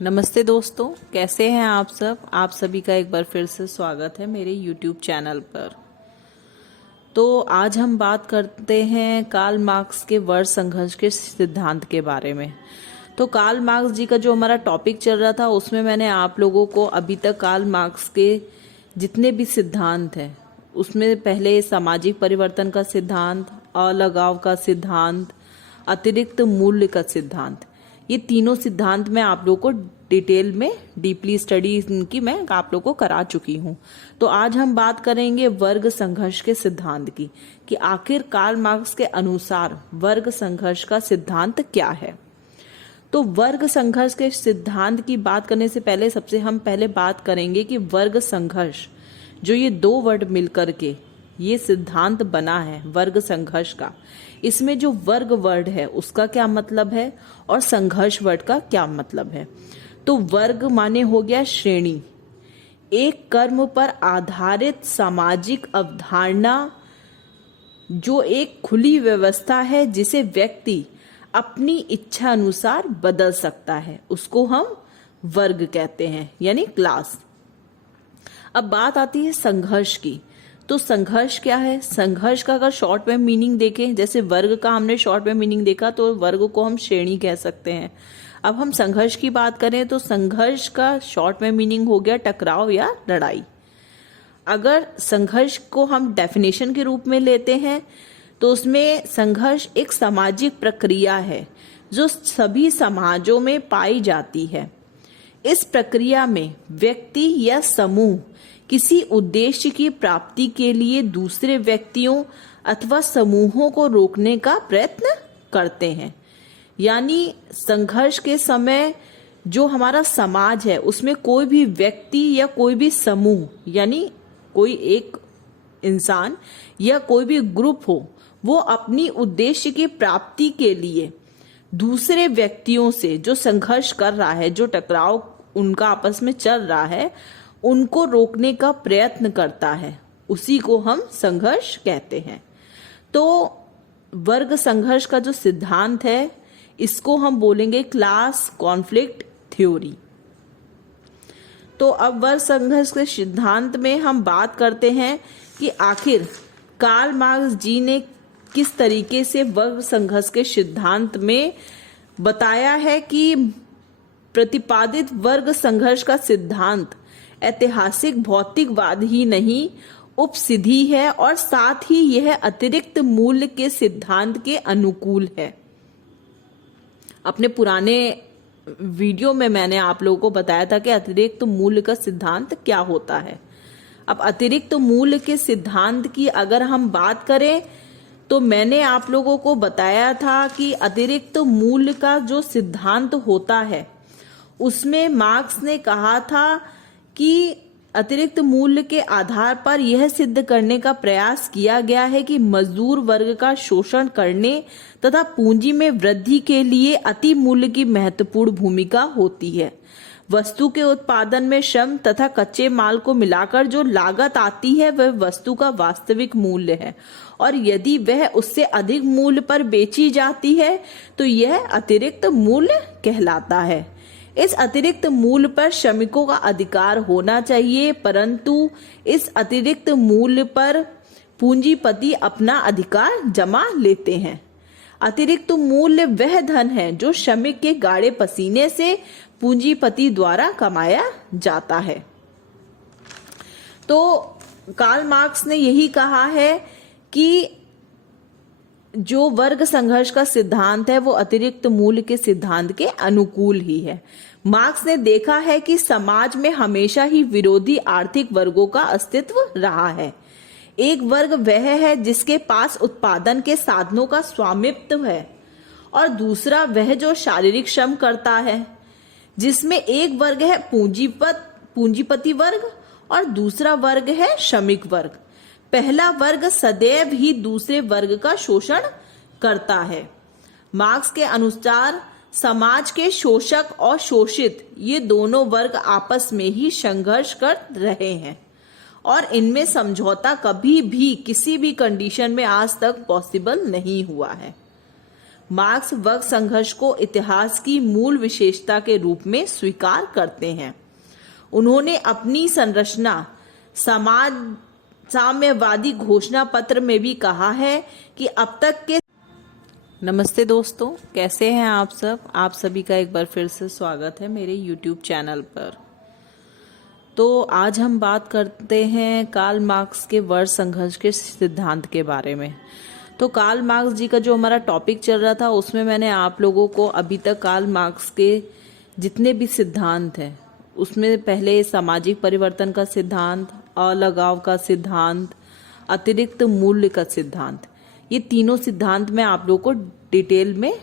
नमस्ते दोस्तों, कैसे हैं आप सब। आप सभी का एक बार फिर से स्वागत है मेरे YouTube चैनल पर। तो आज हम बात करते हैं कार्ल मार्क्स के वर्ग संघर्ष के सिद्धांत के बारे में। तो कार्ल मार्क्स जी का जो हमारा टॉपिक चल रहा था उसमें मैंने आप लोगों को अभी तक कार्ल मार्क्स के जितने भी सिद्धांत हैं उसमें पहले सामाजिक परिवर्तन का सिद्धांत, अलगाव का सिद्धांत, अतिरिक्त मूल्य का सिद्धांत, ये तीनों सिद्धांत मैं आप लोगों को डिटेल में डीपली स्टडी इनकी मैं आप लोगों को करा चुकी हूँ। तो आज हम बात करेंगे वर्ग संघर्ष के सिद्धांत की कि आखिर कार्ल मार्क्स के अनुसार वर्ग संघर्ष का सिद्धांत क्या है। तो वर्ग संघर्ष के सिद्धांत की बात करने से पहले सबसे हम पहले बात करेंगे कि वर्ग संघर्ष जो ये दो वर्ड मिलकर के ये सिद्धांत बना है वर्ग संघर्ष का, इसमें जो वर्ग वर्ड है उसका क्या मतलब है और संघर्ष वर्ड का क्या मतलब है। तो वर्ग माने हो गया श्रेणी, एक कर्म पर आधारित सामाजिक अवधारणा जो एक खुली व्यवस्था है जिसे व्यक्ति अपनी इच्छा अनुसार बदल सकता है, उसको हम वर्ग कहते हैं यानी क्लास। अब बात आती है संघर्ष की। तो संघर्ष क्या है? संघर्ष का अगर शॉर्ट में मीनिंग देखें, जैसे वर्ग का हमने शॉर्ट में मीनिंग देखा तो वर्ग को हम श्रेणी कह सकते हैं। अब हम संघर्ष की बात करें तो संघर्ष का शॉर्ट में मीनिंग हो गया टकराव या लड़ाई। अगर संघर्ष को हम डेफिनेशन के रूप में लेते हैं तो उसमें संघर्ष एक सामाजिक प्रक्रिया है जो सभी समाजों में पाई जाती है। इस प्रक्रिया में व्यक्ति या समूह किसी उद्देश्य की प्राप्ति के लिए दूसरे व्यक्तियों अथवा समूहों को रोकने का प्रयत्न करते हैं। यानी संघर्ष के समय जो हमारा समाज है उसमें कोई भी व्यक्ति या कोई भी समूह यानी कोई एक इंसान या कोई भी ग्रुप हो, वो अपनी उद्देश्य की प्राप्ति के लिए दूसरे व्यक्तियों से जो संघर्ष कर रहा है, जो टकराव उनका आपस में चल रहा है, उनको रोकने का प्रयत्न करता है, उसी को हम संघर्ष कहते हैं। तो वर्ग संघर्ष का जो सिद्धांत है इसको हम बोलेंगे क्लास कॉन्फ्लिक्ट थ्योरी। तो अब वर्ग संघर्ष के सिद्धांत में हम बात करते हैं कि आखिर कार्ल मार्क्स जी ने किस तरीके से वर्ग संघर्ष के सिद्धांत में बताया है कि प्रतिपादित वर्ग संघर्ष का सिद्धांत ऐतिहासिक भौतिकवाद ही नहीं उपसिद्धि है और साथ ही यह अतिरिक्त मूल्य के सिद्धांत के अनुकूल है। अपने पुराने वीडियो में मैंने आप लोगों को बताया था कि अतिरिक्त मूल्य का सिद्धांत क्या होता है। अब अतिरिक्त मूल्य के सिद्धांत की अगर हम बात करें तो मैंने आप लोगों को बताया था कि अतिरिक्त मूल्य का जो सिद्धांत होता है उसमें मार्क्स ने कहा था कि अतिरिक्त मूल्य के आधार पर यह सिद्ध करने का प्रयास किया गया है कि मजदूर वर्ग का शोषण करने तथा पूंजी में वृद्धि के लिए अति मूल्य की महत्वपूर्ण भूमिका होती है। वस्तु के उत्पादन में श्रम तथा कच्चे माल को मिलाकर जो लागत आती है वह वस्तु का वास्तविक मूल्य है और यदि वह उससे अधिक मूल्य पर बेची जाती है तो यह अतिरिक्त मूल्य कहलाता है। इस अतिरिक्त मूल्य पर श्रमिकों का अधिकार होना चाहिए, परंतु इस अतिरिक्त मूल्य पर पूंजीपति अपना अधिकार जमा लेते हैं। अतिरिक्त मूल्य वह धन है जो श्रमिक के गाढ़े पसीने से पूंजीपति द्वारा कमाया जाता है। तो कार्ल मार्क्स ने यही कहा है कि जो वर्ग संघर्ष का सिद्धांत है वो अतिरिक्त मूल्य के सिद्धांत के अनुकूल ही है। मार्क्स ने देखा है कि समाज में हमेशा ही विरोधी आर्थिक वर्गों का अस्तित्व रहा है। एक वर्ग वह है जिसके पास उत्पादन के साधनों का स्वामित्व है और दूसरा वह जो शारीरिक श्रम करता है, जिसमें एक वर्ग है पूंजीपति वर्ग और दूसरा वर्ग है श्रमिक वर्ग। पहला वर्ग सदैव ही दूसरे वर्ग का शोषण करता है। मार्क्स के अनुसार समाज के शोषक और शोषित ये दोनों वर्ग आपस में ही संघर्ष कर रहे हैं और इनमें समझौता कभी भी किसी भी कंडीशन में आज तक पॉसिबल नहीं हुआ है। मार्क्स वर्ग संघर्ष को इतिहास की मूल विशेषता के रूप में स्वीकार करते हैं। उन्होंने अपनी संरचना समाज साम्यवादी घोषणा पत्र में भी कहा है कि अब तक के। नमस्ते दोस्तों, कैसे हैं आप सब? आप सभी का एक बार फिर से स्वागत है मेरे YouTube चैनल पर। तो आज हम बात करते हैं कार्ल मार्क्स के वर्ग संघर्ष के सिद्धांत के बारे में। तो कार्ल मार्क्स जी का जो हमारा टॉपिक चल रहा था उसमें मैंने आप लोगों को अभी तक कार्ल मार्क्स के जितने भी सिद्धांत हैं उसमें पहले सामाजिक परिवर्तन का सिद्धांत, अलगाव का सिद्धांत, अतिरिक्त मूल्य का सिद्धांत, ये तीनों सिद्धांत मैं आप लोगों को डिटेल में